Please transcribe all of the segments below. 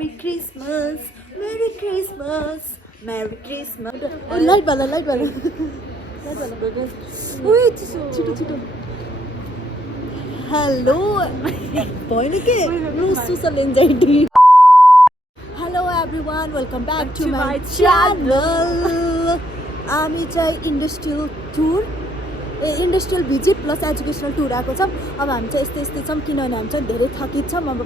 Merry Christmas, Merry Christmas, Merry Christmas. Light bala, light bala. Light bala. Wait, chito, chito. Hello. Point ke? No social anxiety. Hello everyone, welcome back to my channel. हामी चाहिँ industrial tour industrial visit plus educational tour आएको छौँ। अब हामी चाहिँ यस्तै छौँ किनभने हामी चाहिँ धेरै थकित छौँ। अब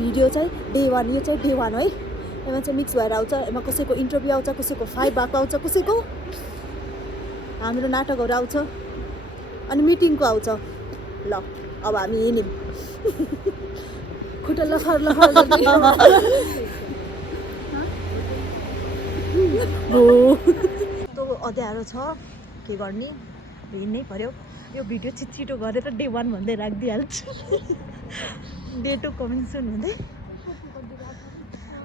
भिडियो चाहिँ डे 1 यो चाहिँ डे 1 है। यसमा चाहिँ मिक्स भएर आउँछ। यसमा कसैको इन्टरभ्यू आउँछ, कसैको फाइट भएको आउँछ, कसैको हाम्रो नाटकहरू आउँछ अनि मिटिङको आउँछ। ल अब हामी हिँड्यौँ खुट्टा लखर लखर अँध्यारो छ के गर्ने हिँड्नै पर्यो। यो भिडियो छिटो गरेर डे 1 भन्दै राखिदिइहाल्छु। डे 2 कमिङ सुन हुँदै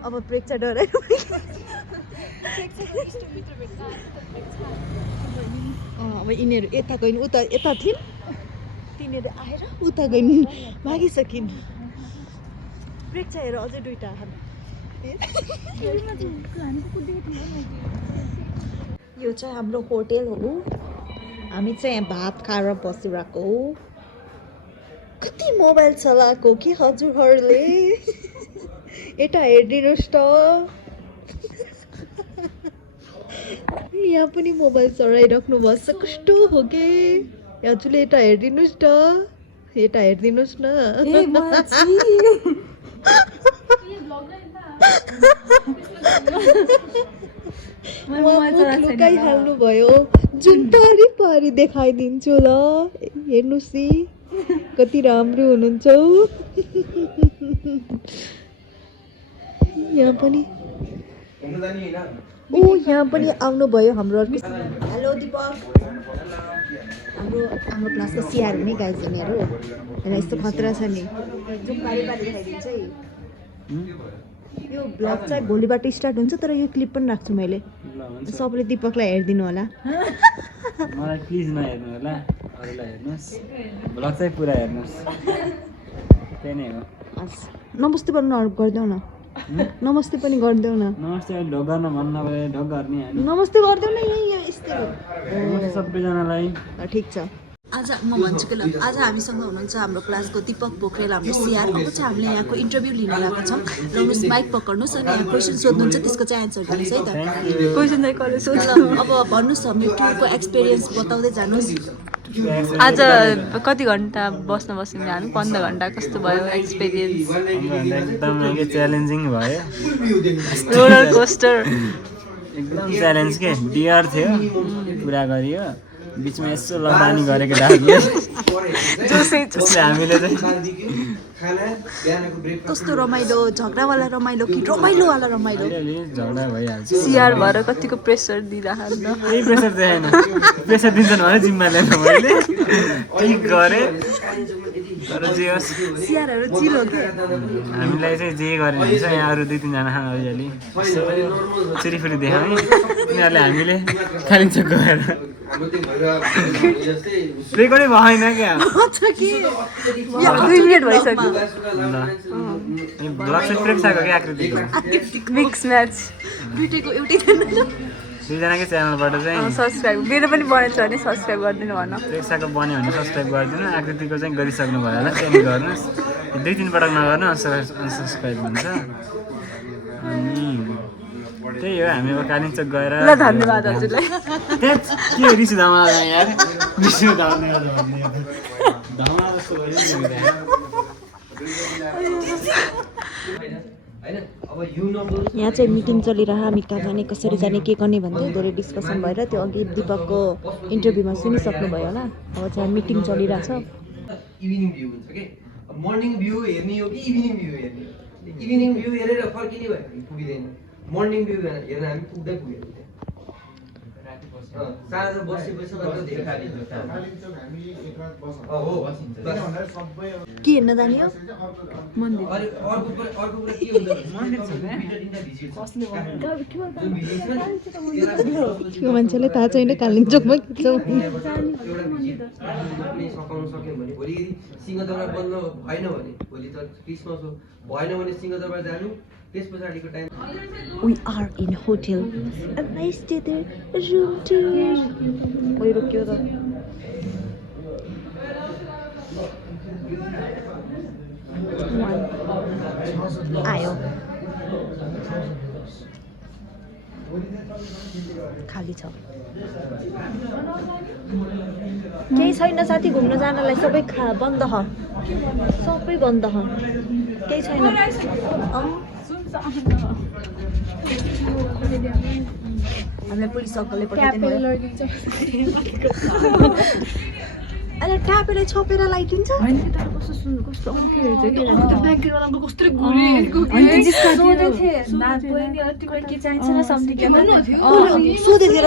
अब प्रेक्षा डराइरह्यो। अब यिनीहरू यता गइन् उता यता थिइन्, तिनीहरू आएर उता गइन् मागिसकिन्। प्रेक्षा हेर अझै दुईवटा यो चाहिँ हाम्रो होटेल हो। हामी चाहिँ यहाँ भात खाएर बसिरहेको हो। कति मोबाइल चलाएको कि हजुरहरूले यता हेरिदिनुहोस् त। यहाँ पनि मोबाइल चलाइराख्नु भएको छ, कस्तो हो कि हजुरले यता हेरिदिनुहोस् त, यता हेरिदिनुहोस् न। लुकाइहाल्नु भयो, जुन पारी पारी देखाइदिन्छु ल, हेर्नुहोस् नि कति राम्रो हुनुहुन्छ। यहाँ पनि यहाँ पनि आउनुभयो हाम्रो। हेलो दिपक, हाम्रो क्लासको सिआर हुने गाइजनीहरू यस्तो खतरा छ नि। जुन पारी पारी देखाइदिन्छ है। यो ब्लग चाहिँ भोलिबाट स्टार्ट हुन्छ, तर यो क्लिप पनि राख्छु मैले। सबैले दिपकलाई हेरिदिनु होला। मलाई प्लिज नहेर्नु होला, अरूलाई हेर्नुहोस्, ब्लग चाहिँ पुरा हेर्नुहोस्। त्यही नै हो। नमस्ते पनि गरिदेऊ न, नमस्ते पनि गरिदेऊ न। नमस्ते ढोग गर्न भन्नु भयो, ढोग गर्ने नमस्ते गरिदेऊ न। यहाँ यस्तै नमस्ते सबैजनालाई। ठिक छ। आज म भन्छु कि ल, आज हामीसँग हुनुहुन्छ हाम्रो क्लासको दिपक पोखरेल, हाम्रो सिआर। अब चाहिँ हामीले यहाँको इन्टरभ्यू लिन गएको छौँ। र उनीस माइक पक्र्नुहोस् अनि यहाँ क्वेसन सोध्नुहुन्छ, त्यसको चाहिँ एन्सर दिनुहोस् है त। क्वेसन चाहिँ कसले सोध्छ? अब भन्नुहोस्, हाम्रो टुरको एक्सपिरियन्स बताउँदै जानुहोस्। आज कति घन्टा बस्यौँ हामी? 15 घन्टा। कस्तो भयो एक्सपिरियन्स? एकदम च्यालेन्जिङ भयो। रोलर कोस्टर एकदम च्यालेन्ज के डियर थियो, पुरा गरियो। बिचमा यसो लगानी गरेको डाक्यो जसले हामीले चाहिँ कस्तो रमाइलो, झगडावाला रमाइलो कि रमाइलोवाला रमाइलो? झगडा भइहाल्छ। सिआर भएर कतिको प्रेसर दिइराख्नु त। केही प्रेसर देखेन, प्रेसर दिन्छन् भने जिम्मा लिएन। मैले ठिक गरेँ, तर जे होस् सिआरहरू चिल हो कि हामीलाई चाहिँ जे गरेर हुन्छ। यहाँ अरू 2-3 जना अलि चिरीफुरी देखाउने, उनीहरूले हामीले कालिम्पोङ गएर रेकर्डै भएन क्या। 2 मिनेट भइसक्यो। ब्लग चाहिँ प्रेक्षाको क्या आकृतिको मिक्स म्याच। दुईटैको एउटै थिएन। दुईजनाकै च्यानलबाट चाहिँ सब्सक्राइब मेरो पनि बनेको छ भने सब्सक्राइब गरिदिनु भन। प्रेक्षाको बन्यो भने सब्सक्राइब गरिदिनु, आकृतिको चाहिँ गरिसक्नु भयो होला, त्यहाँदेखि गर्नुहोस्। 2-3 पटक नगर्नु अनसब्सक्राइब हुन्छ। अनि त्यही हो, हामी अब कालिम्पोङ गएर ल धन्यवाद हजुरलाई। के रिस धमाल यार, रिस धमाल यहाँ चाहिँ मिटिङ चलिरह, हामी कहाँ जाने, कसरी जाने, के गर्ने भन्दै धेरै डिस्कसन भएर त्यो अघि दिपकको इन्टरभ्यूमा सुनिसक्नु भयो होला। अब चाहिँ मिटिङ चलिरहेछ। इभिनिङ भ्यू हुन्छ के, मर्निङ भ्यू हेर्ने हो कि इभिनिङ भ्यू हेर्ने हो? इभिनिङ भ्यू हेरेर फर्किने भयो भने पुगिँदैन, मर्निङ भ्यू हेर्न हामी पुग्दै पुग्यो। साँझ बसेपछि मात्र देख्छ। के हेर्न जाने हो? मन्दिर। अनि अर्को कुरा के हुन्छ भने मन्दिर छ नि, त्यो मान्छेलाई थाहा छैन कालिम्पोङमा के छ। एउटा सकाउन सक्यो भने भोलि सिंहदरबार बन्द भएन भने, भोलि त क्रिसमस हो, भएन भने सिंहदरबार जानु, त्यस पछाडिको time We are in hotel. And I stay there. Room tour. Oi, रुक्यो त. आयो. खाली छ. केही छैन साथी घुम्न जानलाई सबै बन्द छ. सबै बन्द छ. केही छैन. हामीलाई पुलिस अङ्कलले पठाइदिनु अहिले ट्यापेर छोपेर लगाइदिन्छ सोधेर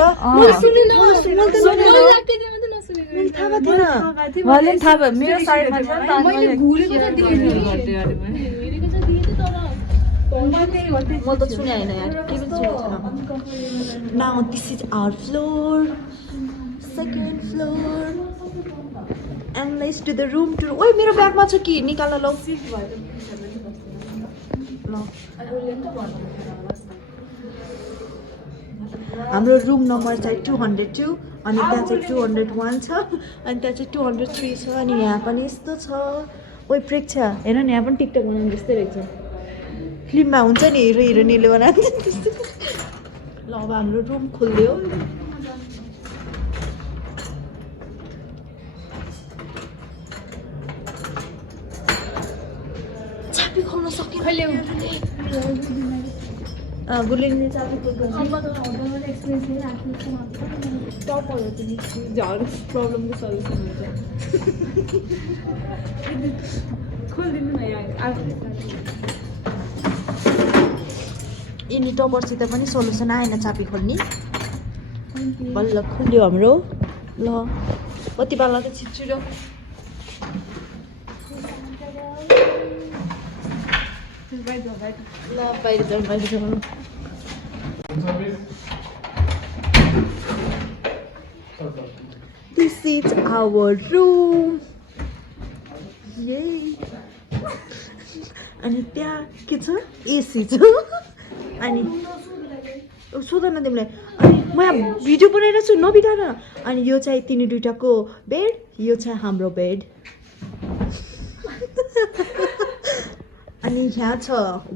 थाहा भयो म त सुने होइन यार के पनि सुनेको छैन now this is our floor second floor and let's to the room tour ओइ मेरो ब्यागमा छ कि निकाल लौ ल हाम्रो रुम नम्बर चाहिँ 202 अनि त्यहाँ चाहिँ 201 छ अनि त्यहाँ चाहिँ 203 छ अनि यहाँ पनि यस्तो छ ओइ प्रेक्षा हेर न यहाँ पनि टिकटक बनाउनु जस्तै रहेछ फिल्ममा हुन्छ नि हिरो हिरोइनले बनाएको त्यस्तो ल अब हाम्रो रुम खोल्यो चाबी खोल्न सकेन गुलिङले चाबी खोल्नु टपहरू पनि झन् प्रब्लमको सल्युसन हुन्छ खोलिदिनु न यिनी टपरसित पनि सोल्युसन आएन चाबी खोल्ने बल्ल खुल्यो हाम्रो ल बत्ती बाल्न त छिटो ल बाहिर जाउँ This is our room. Yay! अनि त्यहाँ के छ एसी छ अनि सोध न तिमीलाई अनि म यहाँ भिडियो बनाइरहेको छु नबिगार अनि यो चाहिँ तिनी दुइटाको बेड यो चाहिँ हाम्रो बेड अनि यहाँ छ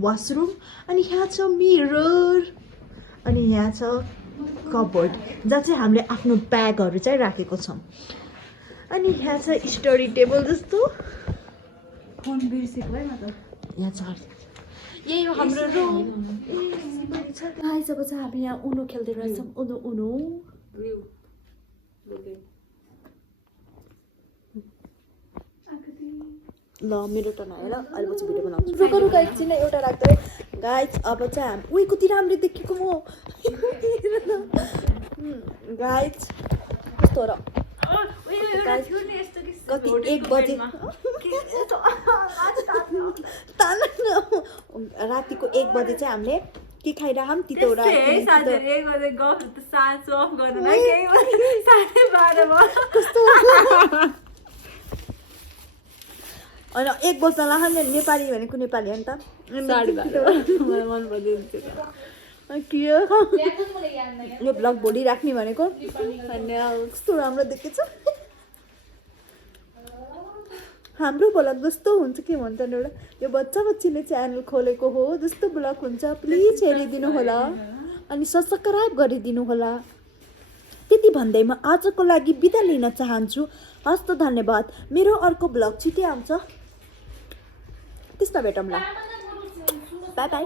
वासरुम अनि यहाँ छ मिरर अनि यहाँ छ कबोर्ड जहाँ चाहिँ हामीले आफ्नो ब्यागहरू चाहिँ राखेको छौँ अनि यहाँ छ स्टडी टेबल जस्तो फोन बिर्सेको है म त यहाँ चार्ज यही हो हाम्रो रुम आइसकेको छ हामी यहाँ उनो खेल्दै रहेछौँ उनो ल मेरो टर्न आयो ल अहिले पछि भिडियो बनाउँछु रुक एकछिन एउटा राख्दै गाइज अब चाहिँ हामी उही कति राम्रो देखेको म गाइज कस्तो र कति 1 बजे रातिको 1 बजे चाहिँ हामीले के खाइरहम तितौरा अनि 1 बज्न लाग्यो नेपाली भनेको नेपाली हो नि त यो ब्लग भोलि राख्ने भनेको कस्तो राम्रो देखेछ हाम्रो ब्लग जस्तो हुन्छ के भन्छ नि एउटा यो बच्चा बच्चीले च्यानल खोलेको हो जस्तो ब्लग हुन्छ प्लिज हेरिदिनु होला अनि सब्स्क्राइब गरिदिनु होला त्यति भन्दै म आजको लागि बिदा लिन चाहन्छु हस्त धन्यवाद मेरो अर्को ब्लग छिटै आउँछ त्यस्ता भेटौँला बाई बाई